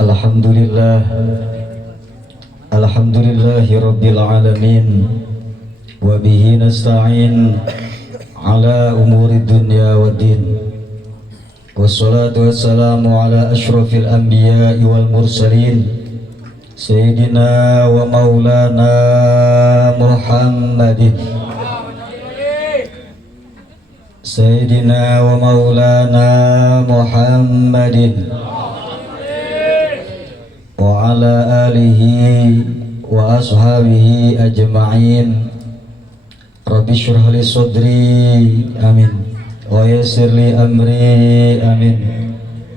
Alhamdulillah, alhamdulillahi rabbil alamin, wa bihi nasta'in ala umuri dunya waddin. Wassalatu wassalamu ala ashrafil anbiya'i wal mursalin, sayyidina wa maulana Muhammadin, sayyidina wa maulana Muhammadin wa ala alihi wa ashabihi ajma'in. Rabbi shrah li sadri, amin, wa yassir li amri, amin,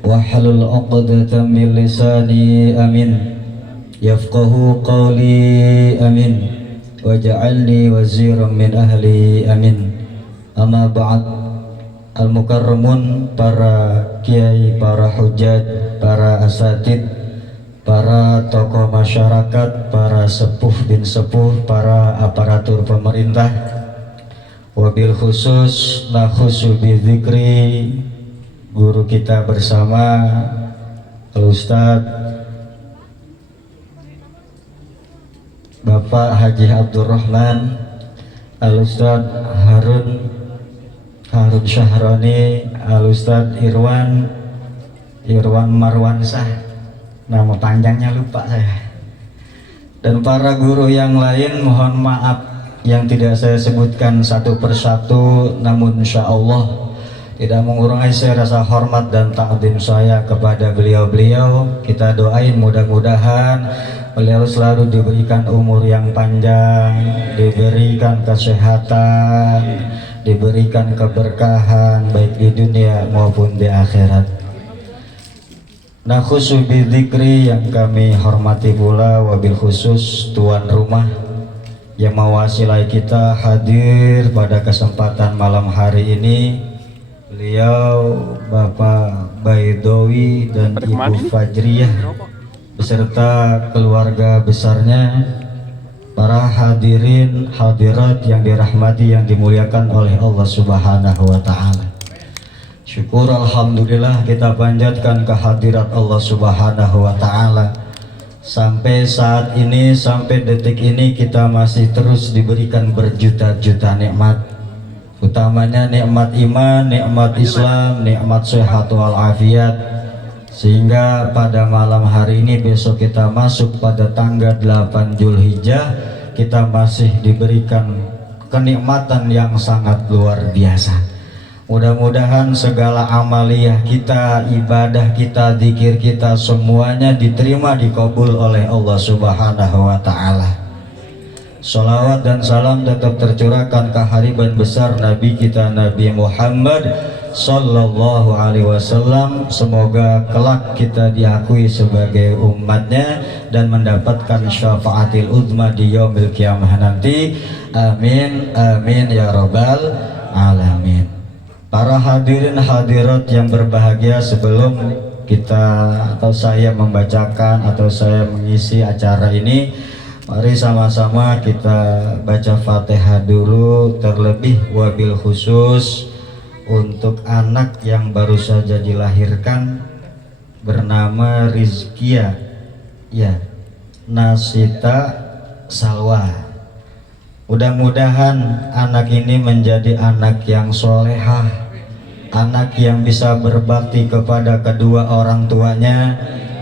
wa halul 'uqdatam min lisani, amin, yafqahu qawli, amin, waj'alni waziran min ahli, amin. Amma ba'd. Al-mukarramun, para kiai, para hujat, para asatid, para tokoh masyarakat, para sepuh bin sepuh, para aparatur pemerintah, wabil khusus nakhusu bidzikri guru kita bersama Al-Ustadz Bapak Haji Abdurrahman, Al-Ustadz Harun Syahroni, Al-Ustadz Irwan Marwansah, nama panjangnya lupa saya, dan para guru yang lain. Mohon maaf yang tidak saya sebutkan satu persatu, namun insya Allah tidak mengurangi saya rasa hormat dan takdim saya kepada beliau-beliau. Kita doain mudah-mudahan beliau selalu diberikan umur yang panjang, diberikan kesehatan, diberikan keberkahan baik di dunia maupun di akhirat. Nah, khusus bidzikri yang kami hormati pula, wabil khusus tuan rumah yang mewakili kita hadir pada kesempatan malam hari ini, beliau Bapak Baidowi dan Ibu Fajriyah beserta keluarga besarnya, para hadirin hadirat yang dirahmati yang dimuliakan oleh Allah Subhanahu wa Ta'ala. Syukur alhamdulillah kita panjatkan kehadirat Allah Subhanahu wa Ta'ala. Sampai saat ini, sampai detik ini kita masih terus diberikan berjuta-juta nikmat, utamanya nikmat iman, nikmat Islam, nikmat sehat walafiat, sehingga pada malam hari ini, besok kita masuk pada tanggal 8 Zulhijjah, kita masih diberikan kenikmatan yang sangat luar biasa. Mudah-mudahan segala amaliyah kita, ibadah kita, zikir kita, semuanya diterima, dikabul oleh Allah Subhanahu wa Ta'ala. Salawat dan salam tetap tercurahkan ke hariban besar Nabi kita Nabi Muhammad Sallallahu Alaihi Wasallam. Semoga kelak kita diakui sebagai umatnya dan mendapatkan syafaatil uzma di yaumil qiyamah nanti. Amin, amin ya rabbal alamin. Para hadirin hadirat yang berbahagia, sebelum kita atau saya membacakan atau saya mengisi acara ini, mari sama-sama kita baca Fatihah dulu, terlebih wabil khusus untuk anak yang baru saja dilahirkan bernama Rizkia Nasita Salwa. Mudah-mudahan anak ini menjadi anak yang solehah, anak yang bisa berbakti kepada kedua orang tuanya,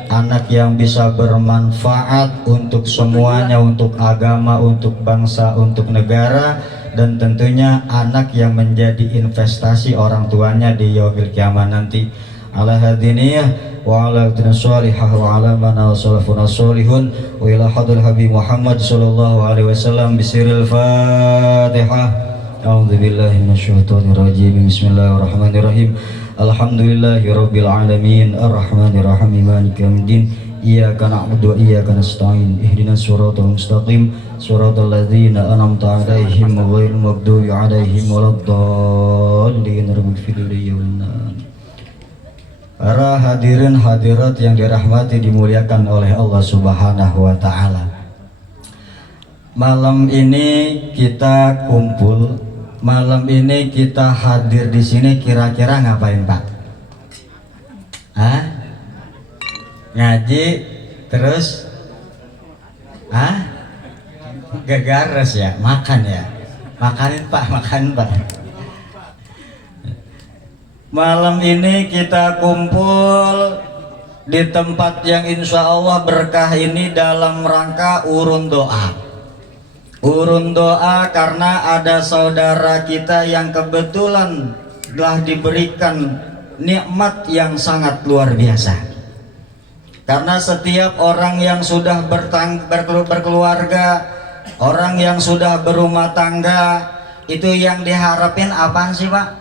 anak yang bisa bermanfaat untuk semuanya, untuk agama, untuk bangsa, untuk negara, dan tentunya anak yang menjadi investasi orang tuanya di yaumil qiyamah nanti. Ala hadiniyah wa ala salihah wa ala mana salafuna salihun wa ila hadul habib Muhammad sallallahu alaihi wasallam bisiril Fatihah. A'udzu billahi minasyaitonir rajim. Bismillahirrahmanirrahim. Alhamdulillahi rabbil alamin arrahmanir rahim maliki yaumiddin. Iyyaka na'budu wa iyyaka nasta'in. Ihdinas siratal mustaqim, siratal ladzina an'amta 'alaihim ghairil maghdubi 'alaihim waladdallin. Para hadirin hadirat yang dirahmati dimuliakan oleh Allah Subhanahu wa Ta'ala. Malam ini kita kumpul, malam ini kita hadir di sini, kira-kira ngapain Pak? Hah? ngaji terus gagares ya, makan ya, makanin Pak, makan Pak. Malam ini kita kumpul di tempat yang insya Allah berkah ini dalam rangka urun doa. Urun doa karena ada saudara kita yang kebetulan telah diberikan nikmat yang sangat luar biasa. Karena setiap orang yang sudah berkeluarga, orang yang sudah berumah tangga, itu yang diharapin apaan sih Pak?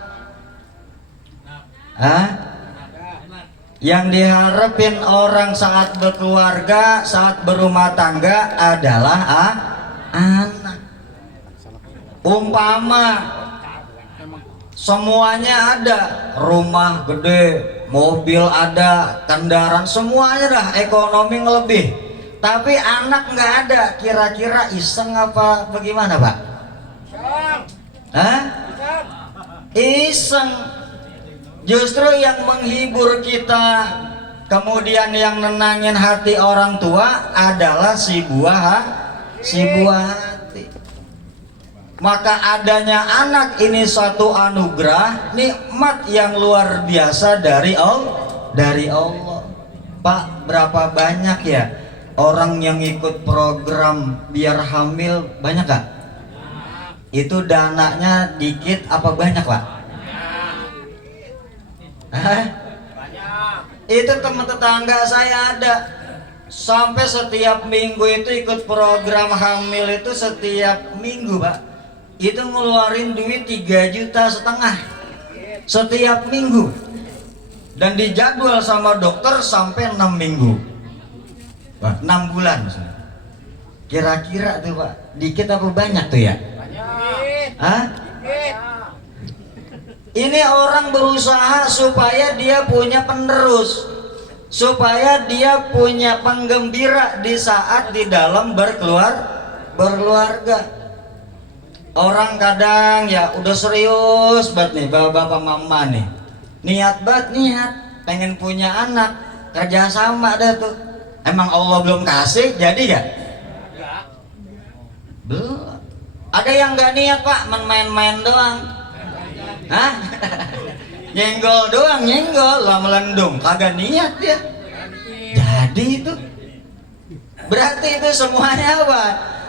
Yang diharapin orang saat berkeluarga, saat berumah tangga adalah anak. Umpama semuanya ada, rumah gede, mobil ada, kendaraan semuanya dah, ekonomi ngelebih, tapi anak nggak ada, kira-kira iseng apa bagaimana Pak? Iseng. Justru yang menghibur kita, kemudian yang nenangin hati orang tua adalah si buah hati. Maka adanya anak ini satu anugerah, nikmat yang luar biasa dari Allah. Pak, berapa banyak ya orang yang ikut program biar hamil, banyak gak? Itu dananya dikit apa banyak Pak? Itu teman tetangga saya ada, sampai setiap minggu itu ikut program hamil itu setiap minggu Pak, itu ngeluarin duit 3,5 juta setiap minggu, dan dijadwal sama dokter sampai 6 minggu Pak, 6 bulan. Kira-kira tuh Pak, dikit apa banyak tuh ya? Ini orang berusaha supaya dia punya penerus, supaya dia punya penggembira di saat di dalam berkeluarga. Orang kadang ya udah serius banget nih bapak mama nih, niat pengen punya anak, kerja sama dah tuh. Emang Allah belum kasih jadi gak? Belum. Ada yang gak niat Pak, main-main doang. Nyenggol doang, lah melendung, kagak niat dia. Jadi itu berarti itu semuanya apa?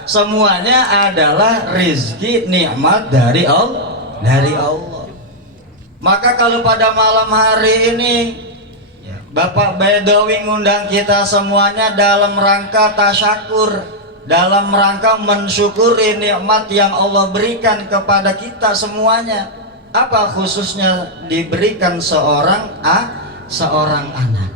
Semuanya adalah rizki, nikmat dari Allah. Maka kalau pada malam hari ini Bapak Bedowi ngundang kita semuanya dalam rangka tasyakur, dalam rangka mensyukuri nikmat yang Allah berikan kepada kita semuanya. Apa khususnya diberikan seorang anak.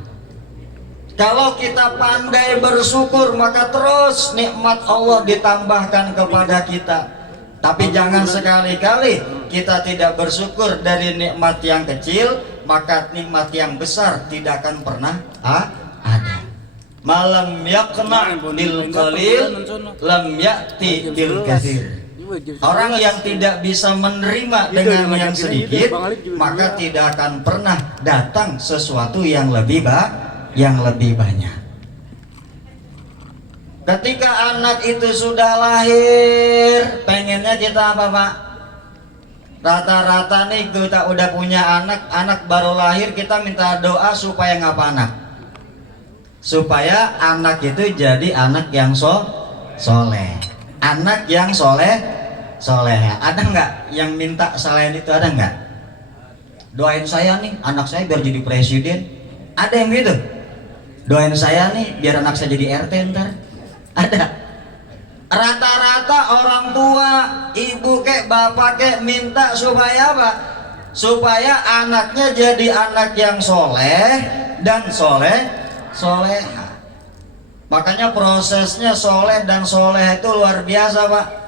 Kalau kita pandai bersyukur, maka terus nikmat Allah ditambahkan kepada kita. Tapi jangan sekali-kali kita tidak bersyukur dari nikmat yang kecil, maka nikmat yang besar tidak akan pernah ada. Malam yaqna bil qalil lam ya'ti bil katsir. Orang yang tidak bisa menerima dengan yang sedikit, maka tidak akan pernah datang sesuatu yang lebih banyak. Ketika anak itu sudah lahir, pengennya kita apa Pak? Rata-rata nih kita udah punya anak baru lahir, kita minta doa supaya ngapa anak? Supaya anak itu jadi anak yang soleh. Anak yang soleh. Ada nggak yang minta selain itu, ada nggak? Doain saya nih anak saya biar jadi presiden, ada yang gitu? Doain saya nih biar anak saya jadi RT ntar, ada? Rata-rata orang tua, ibu kek, bapak kek minta supaya apa? Supaya anaknya jadi anak yang soleh dan soleha. Makanya prosesnya soleh dan soleh itu luar biasa Pak.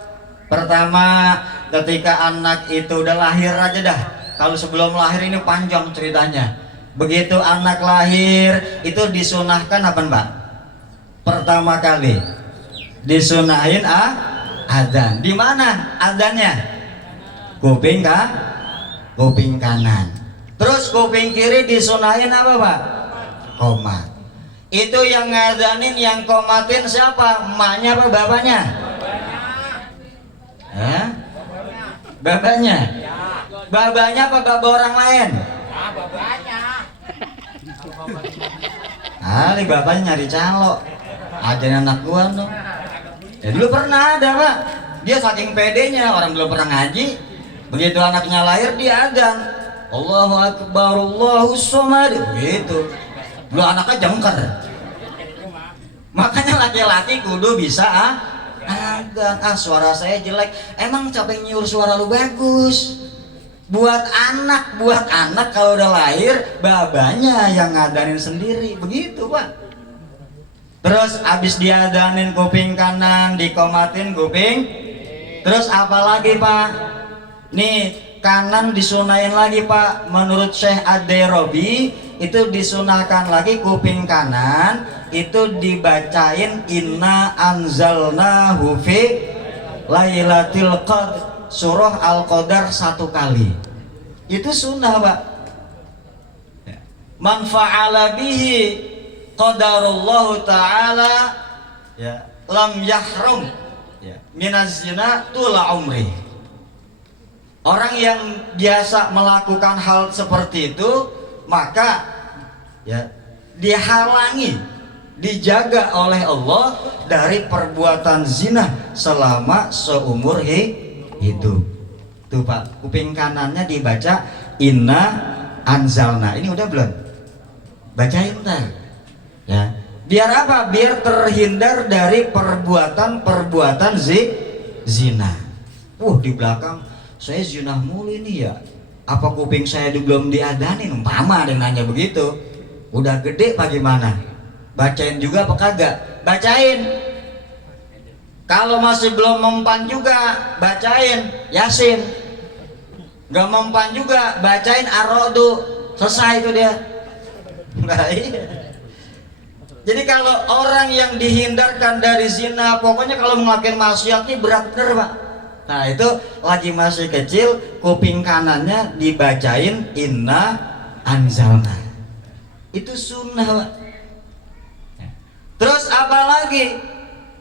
Pertama, ketika anak itu udah lahir aja dah. Kalau sebelum lahir ini panjang ceritanya. Begitu anak lahir itu disunahkan apa Mbak? Pertama kali disunahin adzan. Di mana adzannya? Kuping kanan. Terus kuping kiri disunahin apa Pak? Qomat. Itu yang ngadanin, yang komatin siapa? Emaknya apa bapaknya? Hah? Bapaknya? Bapaknya apa bapak orang lain? Ali bapaknya nyari calo. Ajarin anak gua dong. Ya dulu pernah ada pak. Dia saking pedenya, orang belum pernah ngaji. Begitu anaknya lahir dia adzan. Allahu Akbar, Allahu Somad. Begitu. Dulu anaknya jengker. Makanya laki-laki kudu bisa adzan. Suara saya jelek. Emang capek nyuruh suara lu bagus. Buat anak kalau udah lahir babanya yang ngadanin sendiri. Begitu pak. Terus abis diadanin kuping kanan, dikomatin kuping. Terus apalagi pak? Nih kanan disunahin lagi pak. Menurut Syekh Ad-Dairobi itu disunahkan lagi kuping kanan itu dibacain inna anzalnahu fi lailatul qadr, surah Al-Qadar 1 kali. Itu sunnah pak. Man fa'ala bihi qadarullahu ta'ala ya lam yahrum ya minaz zina tula umri. Orang yang biasa melakukan hal seperti itu maka ya dihalangi, dijaga oleh Allah dari perbuatan zina selama seumur hidup. Tuh pak, kuping kanannya dibaca inna anzalna. Ini udah belum? Bacain ntar ya. Biar apa? Biar terhindar dari perbuatan zina. Di belakang saya zina mulu ini ya. Apa kuping saya belum diadanin? Umpama ada yang nanya begitu. Udah gede bagaimana? Bacain juga apa kagak? Bacain. Kalau masih belum mempan juga bacain Yasin. Gak mempan juga bacain Ar-Ra'd. Selesai itu dia. Nah, iya. Jadi kalau orang yang dihindarkan dari zina, pokoknya kalau ngelakuin maksiat ini berat bener pak. Nah itu lagi masih kecil, kuping kanannya dibacain inna anzalna. Itu sunnah pak. Terus apa lagi?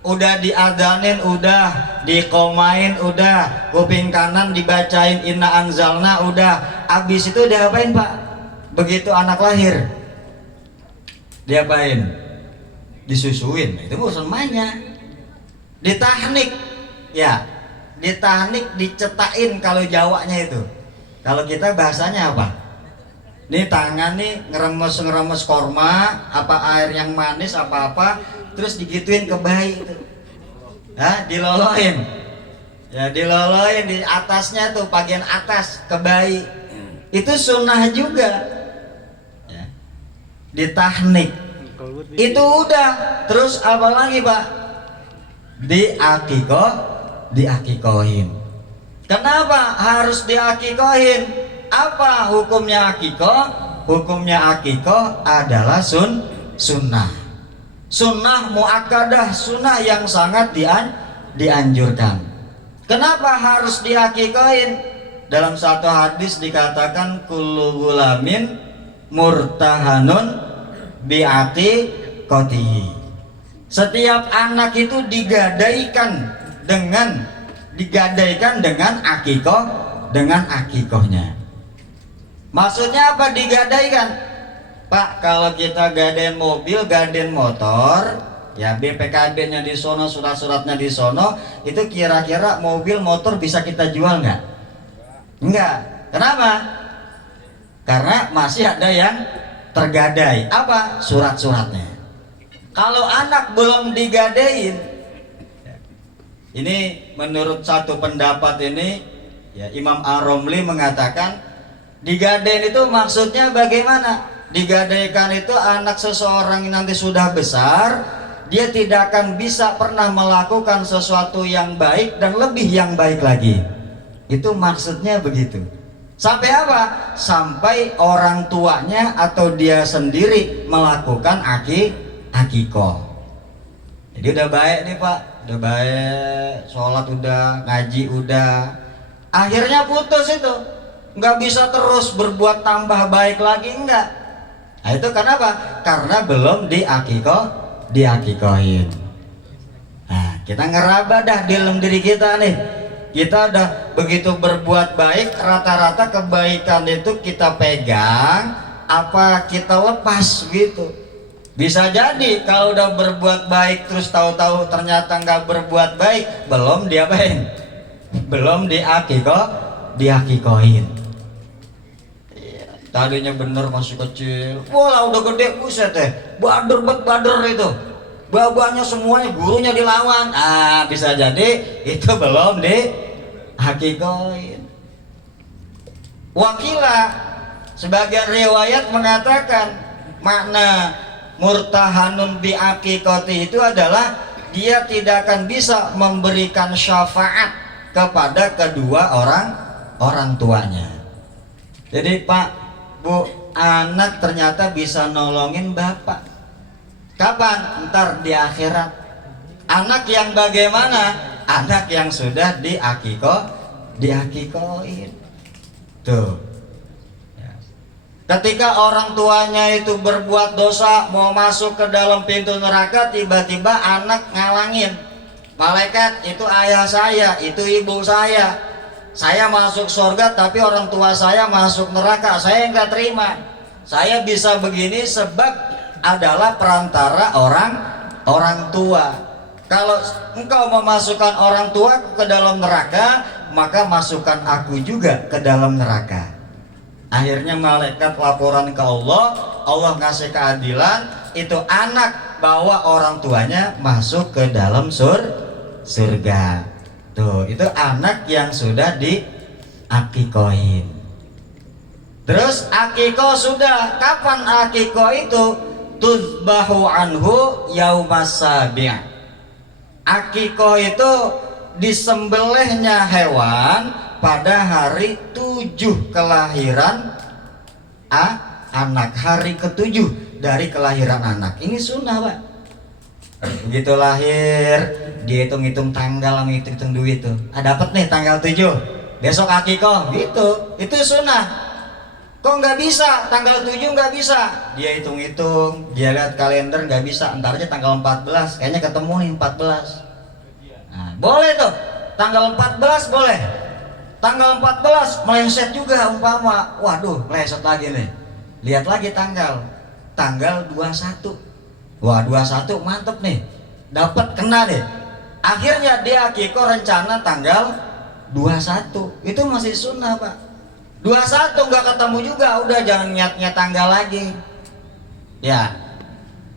Udah diadanin, udah dikomain, udah kuping kanan dibacain inna anzalna, udah. Abis itu diapain pak? Begitu anak lahir diapain? Disusuin. Itu urusan emaknya. Ditahnik ya, ditahnik, dicetain kalau Jawanya itu. Kalau kita bahasanya apa? Nih tangan nih ngeremes korma, apa air yang manis apa-apa, terus digituin ke bayi itu. Diloloin. Ya diloloin di atasnya tuh, bagian atas ke bayi. Itu sunnah juga. Ya. Ditahnik. Itu udah. Terus apa lagi pak? Diakikohin. Kenapa harus diakikohin? Apa hukumnya akikoh? Hukumnya akikoh adalah sunnah. Sunnah muakkadah, sunnah yang sangat dianjurkan. Kenapa harus diakikohin? Dalam satu hadis dikatakan kullu gulamin murtahanun bi'aqiqatihi. Setiap anak itu digadaikan dengan akikoh, dengan akikohnya. Maksudnya apa digadaikan? Pak, kalau kita gadein mobil, gadein motor, ya BPKB-nya di sono, surat-suratnya di sono, itu kira-kira mobil motor bisa kita jual nggak? Enggak. Kenapa? Karena masih ada yang tergadai. Apa? Surat-suratnya. Kalau anak belum digadein, ini menurut satu pendapat ini, ya Imam Ar-Romli mengatakan digadein itu maksudnya bagaimana? Digadaikan itu anak seseorang yang nanti sudah besar, dia tidak akan bisa pernah melakukan sesuatu yang baik dan lebih yang baik lagi. Itu maksudnya begitu. Sampai apa? Sampai orang tuanya atau dia sendiri melakukan akikoh. Jadi udah baik nih pak, udah baik, sholat udah, ngaji udah, akhirnya putus itu, nggak bisa terus berbuat tambah baik lagi, enggak. Nah itu kenapa? Karena belum diakikohin. Nah kita ngeraba dah di dalam diri kita nih. Kita udah begitu berbuat baik, rata-rata kebaikan itu kita pegang, apa kita lepas gitu. Bisa jadi kalau udah berbuat baik terus tahu-tahu ternyata nggak berbuat baik, belum diapain? Belum diakikohin. Tadinya bener masih kecil, wah udah gede, buset deh, bader itu, babanya semuanya, gurunya dilawan. Ah bisa jadi itu belum dihakikoin. Wakila sebagian riwayat mengatakan makna murtahanun bi akikoti itu adalah dia tidak akan bisa memberikan syafaat kepada kedua orang tuanya. Jadi Pak Bu, anak ternyata bisa nolongin bapak. Kapan? Ntar di akhirat. Anak yang bagaimana? Anak yang sudah diakikoin. Tuh. Ketika orang tuanya itu berbuat dosa, mau masuk ke dalam pintu neraka, tiba-tiba anak ngalangin. Malaikat, itu ayah saya, itu ibu saya masuk surga tapi orang tua saya masuk neraka, saya nggak terima. Saya bisa begini sebab adalah perantara orang tua. Kalau engkau memasukkan orang tua ke dalam neraka, maka masukkan aku juga ke dalam neraka. Akhirnya malaikat laporan ke Allah, Allah ngasih keadilan, itu anak bawa orang tuanya masuk ke dalam surga. Tuh, itu anak yang sudah diakikohin. Terus akikoh sudah, kapan akikoh itu? Tuzbahu anhu yaumas sabi'. Akikoh itu disembelihnya hewan pada hari 7 kelahiran anak, hari ke-7 dari kelahiran anak. Ini sunnah Pak. Begitu lahir dihitung-hitung tanggal sama hitung duit tuh. Dapat nih tanggal 7, besok akikoh gitu. Itu sunnah. Kok nggak bisa tanggal 7 nggak bisa? Dia hitung-hitung, dia lihat kalender nggak bisa. Ntar aja tanggal 14, kayaknya ketemu nih 14. Nah, boleh tuh. Tanggal 14 boleh. Tanggal 14 meleset juga umpama. Waduh, meleset lagi nih. Lihat lagi tanggal 21. Wah 21 mantep nih, dapat kena deh. Akhirnya dia akikoh rencana tanggal 21. Itu masih sunnah Pak. 21 nggak ketemu juga, udah jangan niatnya tanggal lagi. Ya,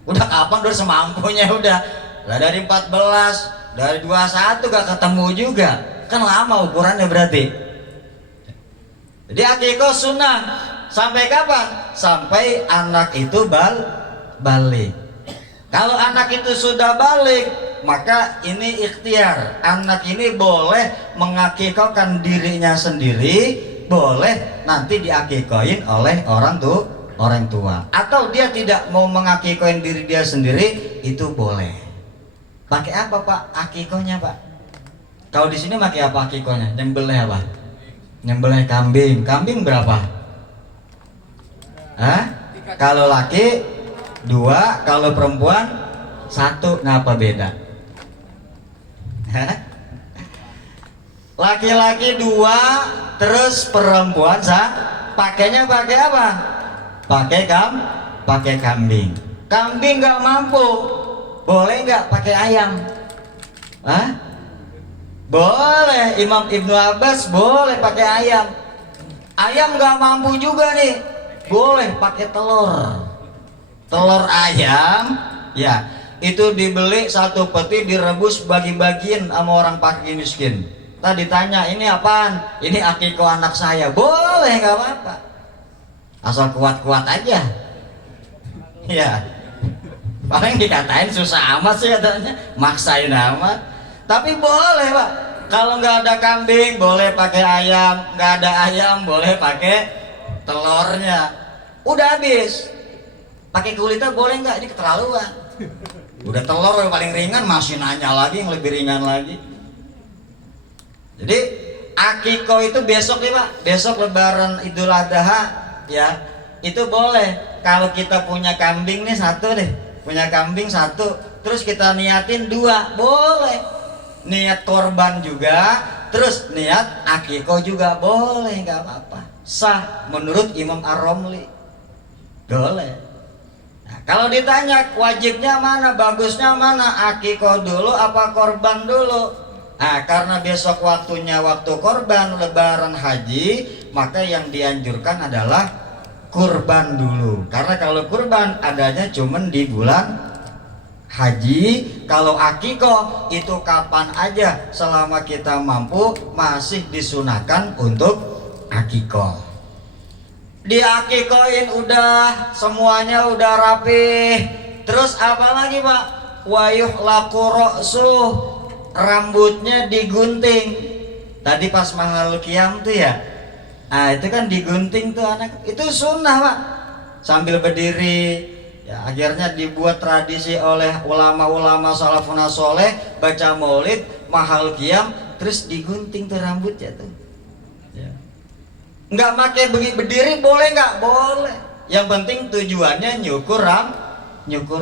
udah kapan udah semampunya udah. Lah dari 14, dari 21 gak ketemu juga, kan lama ukurannya berarti. Jadi akikoh sunnah sampai kapan? Sampai anak itu balik. Kalau anak itu sudah balik, maka ini ikhtiar. Anak ini boleh mengakikohkan dirinya sendiri, boleh nanti diakikohin oleh orang tua. Atau dia tidak mau mengakikohin diri dia sendiri, itu boleh. Pakai apa Pak akikohnya Pak? Kalau di sini pakai apa akikohnya? Nyembelih apa? Nyembelih kambing. Kambing berapa? Hah? Kalau laki 2, kalau perempuan 1, ngapa beda? Laki-laki 2, terus perempuan pakainya pakai apa? Pakai kambing. Kambing nggak mampu, boleh nggak pakai ayam? Hah? Boleh. Imam Ibnu Abbas boleh pakai ayam. Ayam nggak mampu juga nih, boleh pakai telur. Telur ayam, ya itu dibeli 1 peti, direbus bagi-bagiin sama orang fakir miskin. Tadi ditanya ini apaan? Ini akikoh anak saya. Boleh, nggak apa-apa. Asal kuat-kuat aja. Ya, paling dikatain susah amat sih katanya, maksain amat. Tapi boleh Pak. Kalau nggak ada kambing boleh pakai ayam, nggak ada ayam boleh pakai telurnya. Udah habis. Pakai kulitnya boleh nggak? Ini keterlaluan. Udah telur yang paling ringan masih nanya lagi yang lebih ringan lagi. Jadi akikoh itu besok nih Pak, besok lebaran Idul Adha ya. itu boleh. Kalau kita punya kambing nih satu deh, punya kambing satu, terus kita niatin dua, boleh. Niat korban juga, terus niat akikoh juga boleh, nggak apa-apa, sah menurut Imam Ar-Romli, boleh. Nah, kalau ditanya wajibnya mana, bagusnya mana, akikoh dulu apa korban dulu? Nah, karena besok waktunya waktu korban lebaran haji, maka yang dianjurkan adalah kurban dulu. Karena kalau kurban adanya cuman di bulan haji. Kalau akikoh itu kapan aja selama kita mampu, masih disunahkan untuk akikoh. Diakikohin udah, semuanya udah rapih. Terus apa lagi Pak? Wayuh laku roksuh, rambutnya digunting. Tadi pas mahal qiyam tuh ya, nah itu kan digunting tuh anak, itu sunnah Pak, sambil berdiri ya. Akhirnya dibuat tradisi oleh ulama-ulama salafun soleh, baca maulid mahal qiyam terus digunting tuh rambutnya tuh ya. Nggak pakai berdiri boleh nggak? Boleh, yang penting tujuannya nyukur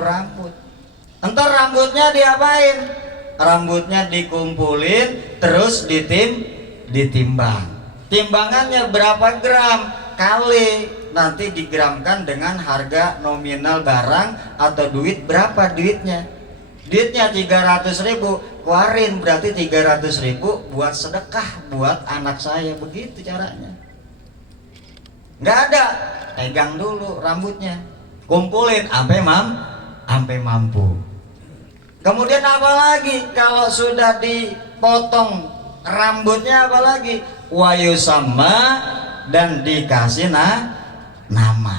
rambut. Entar rambutnya diapain? Rambutnya dikumpulin terus ditimbang. Timbangannya berapa gram kali, nanti digramkan dengan harga nominal barang atau duit, berapa duitnya. Duitnya 300.000, keluarin berarti 300.000 buat sedekah buat anak saya, begitu caranya. Nggak ada, pegang dulu rambutnya, kumpulin sampai mampu. Kemudian apa lagi? Kalau sudah dipotong rambutnya apa lagi? Wayusamma, dan dikasih nama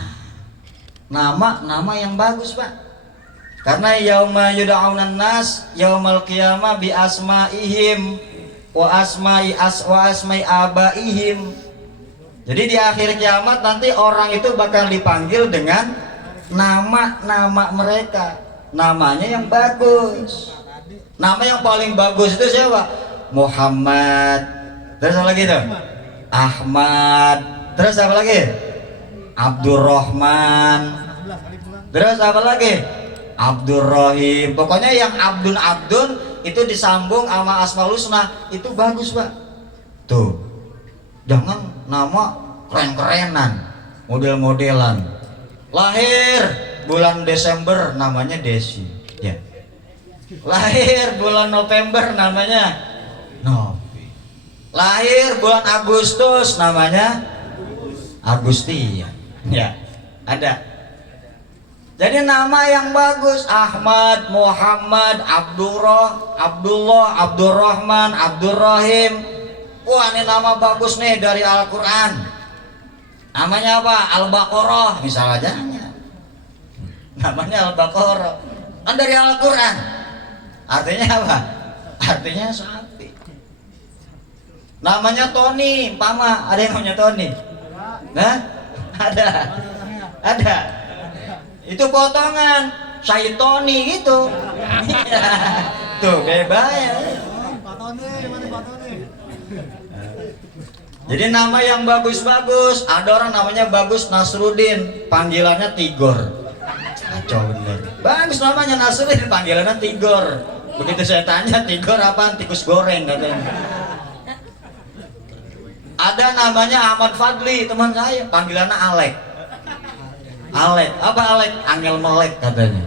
yang bagus Pak. Karena yauma yud'aunan nas yaumal qiyamah bi asmaihim wa asma'i abaihim. Jadi di akhir kiamat nanti orang itu bakal dipanggil dengan nama mereka, namanya yang bagus. Nama yang paling bagus itu siapa? Muhammad. Terus apa lagi itu? Ahmad. Terus apa lagi? Abdurrahman. Terus apa lagi? Abdurrahim. Pokoknya yang Abdun itu disambung sama Asmaul Husna, itu bagus Pak. Tuh, jangan nama keren-kerenan, model-modelan. Lahir bulan Desember namanya Desi ya. Lahir bulan November namanya Novi. Lahir bulan Agustus namanya Agustian ya, ada. Jadi nama yang bagus, Ahmad, Muhammad, Abdullah, Abdurrahman, Abdurrahim. Wah, ini nama bagus nih dari Al-Quran. Namanya apa? Al-Baqarah misalnya. Namanya Al-Baqarah, kan dari Al-Quran. Artinya apa? Artinya sapi. Namanya Tony, Pama, ada yang namanya Tony? Nah, ada. Itu potongan Syaitoni gitu. Tuh bebas ya. Jadi nama yang bagus-bagus. Ada orang namanya Bagus Nasruddin, panggilannya Tigor. Kacau bener. Bagus namanya Nasruddin, panggilannya Tigor. Begitu saya tanya, Tigor apaan? Tikus goreng katanya. Ada namanya Ahmad Fadli, teman saya, panggilannya Alek. Alek, apa Alek? Angel melek katanya.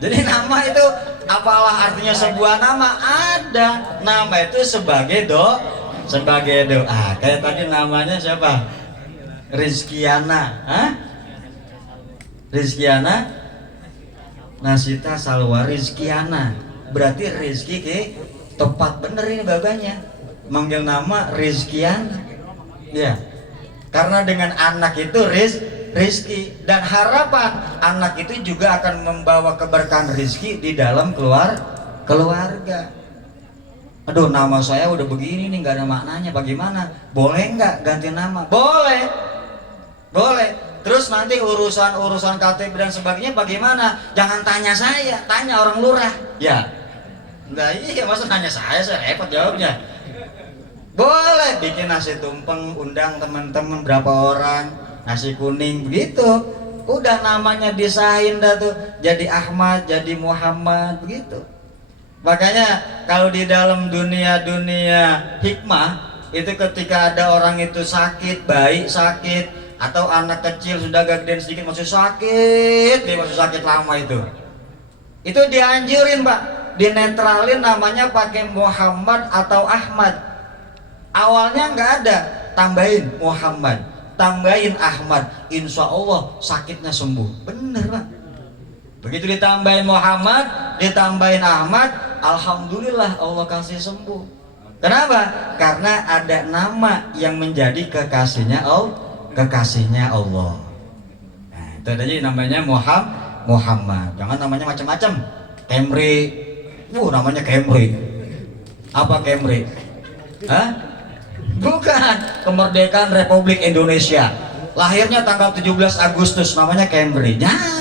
Jadi nama itu apalah artinya sebuah nama? Ada. Nama itu sebagai doa. Kayak tadi namanya siapa? Rizkiana. Hah? Rizkiana Nasita Salwa Rizkiana. Berarti Rizki tepat bener ini babanya. Manggil nama Rizkiana. Ya. Karena dengan anak itu rizki, dan harapan anak itu juga akan membawa keberkahan rizki di dalam keluarga. Aduh, nama saya udah begini nih, nggak ada maknanya, bagaimana? Boleh nggak ganti nama? Boleh. Terus nanti urusan KTP dan sebagainya bagaimana? Jangan tanya saya, tanya orang lurah. Ya, nggak, iya masa nanya saya repot jawabnya. Boleh bikin nasi tumpeng, undang teman-teman berapa orang, nasi kuning begitu. Udah namanya disahin dah tuh, jadi Ahmad, jadi Muhammad begitu. Makanya kalau di dalam dunia hikmah itu ketika ada orang itu sakit, bayi sakit, atau anak kecil sudah agak gede sedikit masih sakit, dia masih sakit lama itu dianjurin Pak, dinetralin namanya pakai Muhammad atau Ahmad. Awalnya nggak ada, tambahin Muhammad, tambahin Ahmad, insya Allah sakitnya sembuh. Bener Pak. Begitu ditambahin Muhammad, ditambahin Ahmad, alhamdulillah Allah kasih sembuh. Kenapa? Karena ada nama yang menjadi kekasihnya Allah. Nah, itu tadi namanya Muhammad. Jangan namanya macam-macam. Camry, namanya Camry. Apa Camry? Hah? Bukan, kemerdekaan Republik Indonesia. Lahirnya tanggal 17 Agustus, namanya Camry. Jangan.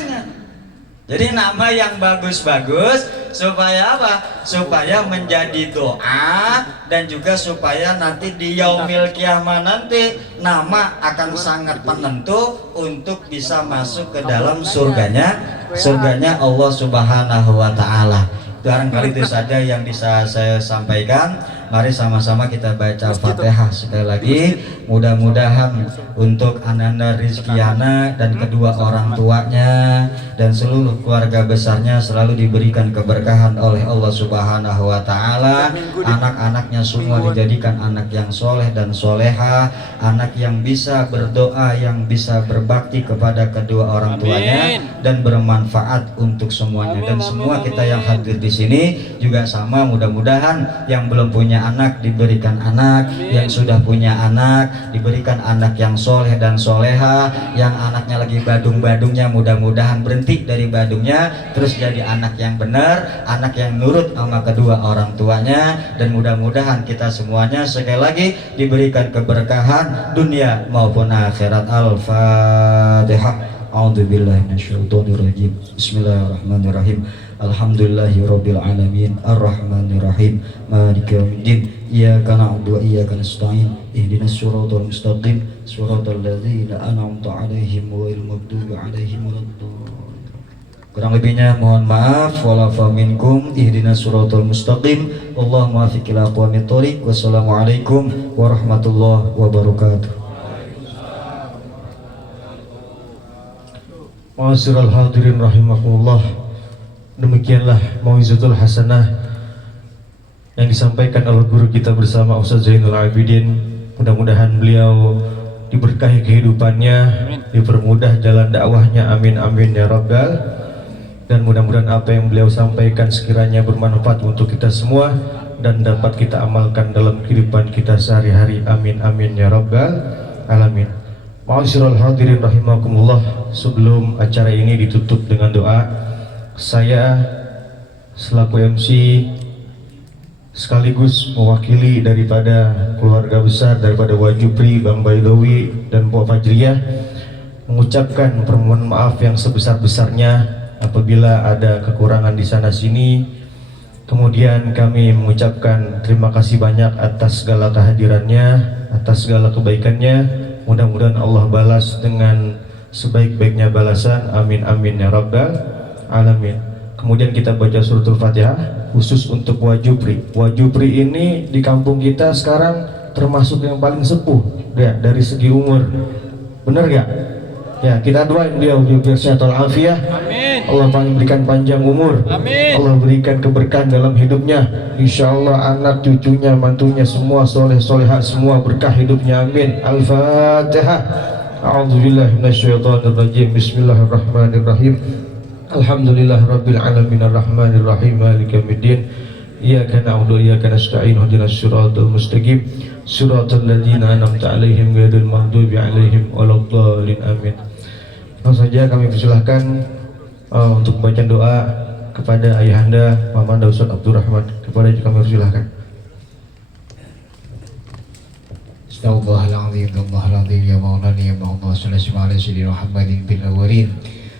Jadi nama yang bagus-bagus supaya apa? Supaya menjadi doa dan juga supaya nanti di yaumil kiamah nanti nama akan sangat penentu untuk bisa masuk ke dalam surganya Allah Subhanahu wa taala. Barangkali itu saja yang bisa saya sampaikan. Mari sama-sama kita baca Fatihah sekali lagi. Mudah-mudahan untuk Ananda Rizkiana dan kedua orang tuanya dan seluruh keluarga besarnya selalu diberikan keberkahan oleh Allah Subhanahu wa taala. Anak-anaknya semua dijadikan anak yang soleh dan soleha, anak yang bisa berdoa, yang bisa berbakti kepada kedua orang tuanya dan bermanfaat untuk semuanya. Dan semua kita yang hadir di sini juga sama, mudah-mudahan yang belum punya anak diberikan anak, yang sudah punya anak diberikan anak yang soleh dan soleha, yang anaknya lagi badung-badungnya mudah-mudahan berhenti dari badungnya terus jadi anak yang benar, anak yang nurut sama kedua orang tuanya. Dan mudah-mudahan kita semuanya sekali lagi diberikan keberkahan dunia maupun akhirat. Al-Fatihah. A'udzubillahi minasyaitonirrajim. Bismillahirrahmanirrahim. Alhamdulillahirabbil alamin arrahmanirrahim maliki yaumiddin iyyaka na'budu wa iyyaka nasta'in ihdinas siratal mustaqim siratal ladzina an'amta 'alaihim ghairil maghdubi 'alaihim waladdallin. Kurang lebihnya mohon maaf. Walafa minkum ihdinas siratal mustaqim Allahumma waffiq ila aqwamit thoriq. Wassalamualaikum warahmatullahi wabarakatuh. Ma'asyiral hadirin rahimakumullah. Demikianlah mau'izatul hasanah yang disampaikan oleh guru kita bersama Ustaz Zainul Abidin. Mudah-mudahan beliau diberkahi kehidupannya, dipermudah jalan dakwahnya, amin amin ya rabbal. Dan mudah-mudahan apa yang beliau sampaikan sekiranya bermanfaat untuk kita semua dan dapat kita amalkan dalam kehidupan kita sehari-hari, amin amin ya rabbal alamin. Ma'asyiral hadirin rahimakumullah, sebelum acara ini ditutup dengan doa, saya selaku MC sekaligus mewakili daripada keluarga besar daripada Wajupri, Bang Baidowi dan Pak Fajriyah mengucapkan permohonan maaf yang sebesar-besarnya apabila ada kekurangan di sana sini. Kemudian kami mengucapkan terima kasih banyak atas segala kehadirannya, atas segala kebaikannya. Mudah-mudahan Allah balas dengan sebaik-baiknya balasan, amin amin ya rabbal alamin. Kemudian kita baca suratul Fatihah khusus untuk Wajupri. Wajupri ini di kampung kita sekarang termasuk yang paling sepuh ya, dari segi umur. Bener gak? Ya, kita doain beliau biar sehat walafiat. Amin. Allah berikan panjang umur. Amin. Allah berikan keberkahan dalam hidupnya. Insya Allah anak cucunya, mantunya semua soleh solehat, semua berkah hidupnya. Amin. Al-Fatihah. A'udzubillahi minasyaitonirrajim. Bismillahirrahmanirrahim. Alhamdulillah rabbil alamin arrahmanir rahim maliki yaumiddin iyyaka na'budu wa iyyaka nasta'in ihdinas siratal mustaqim siratal ladzina an'amta 'alaihim ghairil maghdubi 'alaihim waladdallin amin. Langsung saja kami persilahkan untuk membaca doa kepada ayahanda Mamanda Ustaz Abdurrahman. Kepada kami persilahkan. Astagfirullahaladzim, Allahumma ya maulana ya maulana sallallahu alaihi wasallam Muhammadin bil awwalin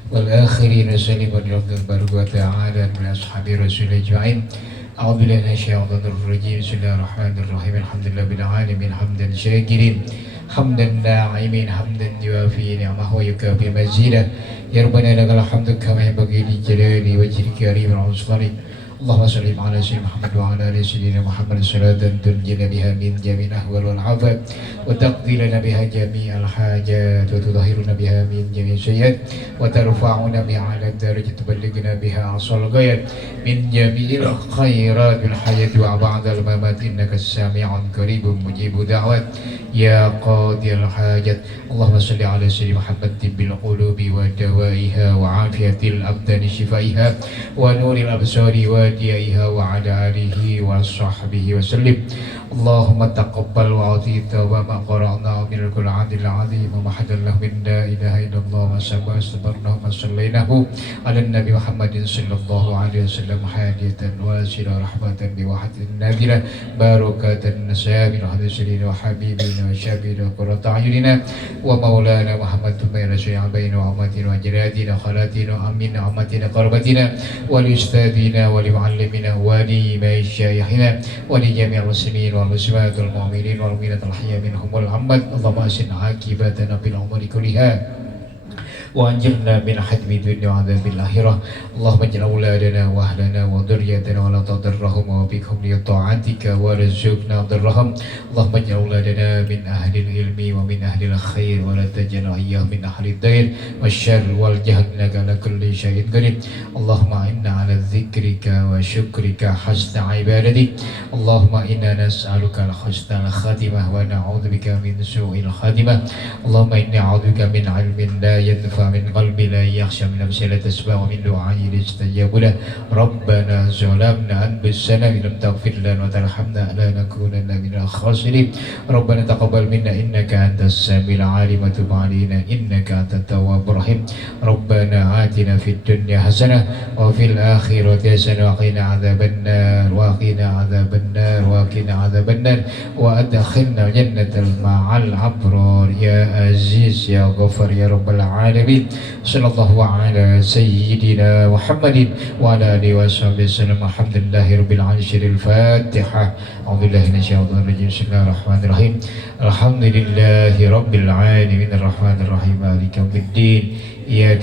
wal akhirin wasallim wa rabbil barakati ta'ala min ashabi rasul ajma'in. A'udzu billahi minasyaitonir rajim. Bismillahirrahmanirrahim. Alhamdulillahil alamin hamdan syakirin حمدا ناعمين حمدا يوافي نعمه ويكافئ مزيدا يا ربنا لك الحمد كما ينبغي لجلال وجهك الكريم والعظيم اللهم صل على سيدنا محمد وعلى ال سيدنا محمد صلاة تنجينا بها من جميع الاهوال والعافات وتقضي لنا بها جميع الحاجات وتطهرنا بها من جميع السيئات وترفعنا بها على الدرجة تبلغنا بها اقصى الغايات من جميع الخيرات في الحياة وبعد الممات انك سميع قريب مجيب دعوات يا قاضي الحاجات اللهم صل على سيدنا محمد طب القلوب ودوائها وعافية الابدان شفائها ونور الابصار وديائها وعلى آله وصحبه وسلم اللهم تقبل وعطيت وما قرأنا من القرآن العظيم وما حدث من لا إله إلا الله وسبع استبرنا وما صليناه على النبي محمد صلى الله عليه وسلم حادية واسرة رحمة بواحد نادرة باركة سامر حدثين وحبيبنا وشابنا وقرة أعيننا ومولانا محمد ثم إلى شيع بين وأمتنا وجلادنا وخلاتنا وأمين أمتنا قربتنا ولأستاذنا ولمعلمنا ولمشايخنا ولجميع المسلمين والمسلمات والمؤمنين والمؤمنات الأحياء منهم والأموات اللهم أحسن عاقبتنا في الأمور كلها وأنجلنا من حتم الدنيا وعذاب الآخرة اللهم اجعل أولادنا وأهلنا وذريتنا ولا تضرهم وبكم لطاعتك وارزقنا ضرهم اللهم اجعل أولادنا من أهل العلم ومن أهل الخير ولا تجعل إياهم من أهل الدير والشر والجهل إنك على كل شيء قدير اللهم إنا على ذكرك وشكرك حسن عبادتك اللهم إنا نسألك حسن الخاتمة ونعوذ بك من سوء الخاتمة اللهم إني أعوذ بك من علم لا ينفع من قلبي لا يخشى من نفسي لا تسمع ومن دعائي لا يستجاب له ربنا ظلمنا أنفسنا إن لم تغفر لنا وترحمنا لنكونن من الخاسرين ربنا تقبل منا إنك أنت السميع العليم وتب علينا إنك أنت التواب الرحيم ربنا آتنا في الدنيا حسنة وفي الآخرة حسنة وقنا عذاب النار وقنا عذاب النار وقنا عذاب النار وأدخلنا جنة مع الأبرار يا عزيز يا غفر يا رب العالمين صلى الله على سيدنا محمد وعلى آله وصحبه وسلم الحمد لله رب العالمين الفاتحة أعوذ بالله من الشيطان الرجيم بسم الله الرحمن الرحيم الحمد لله رب العالمين الرحمن الرحيم مالك يوم الدين إياك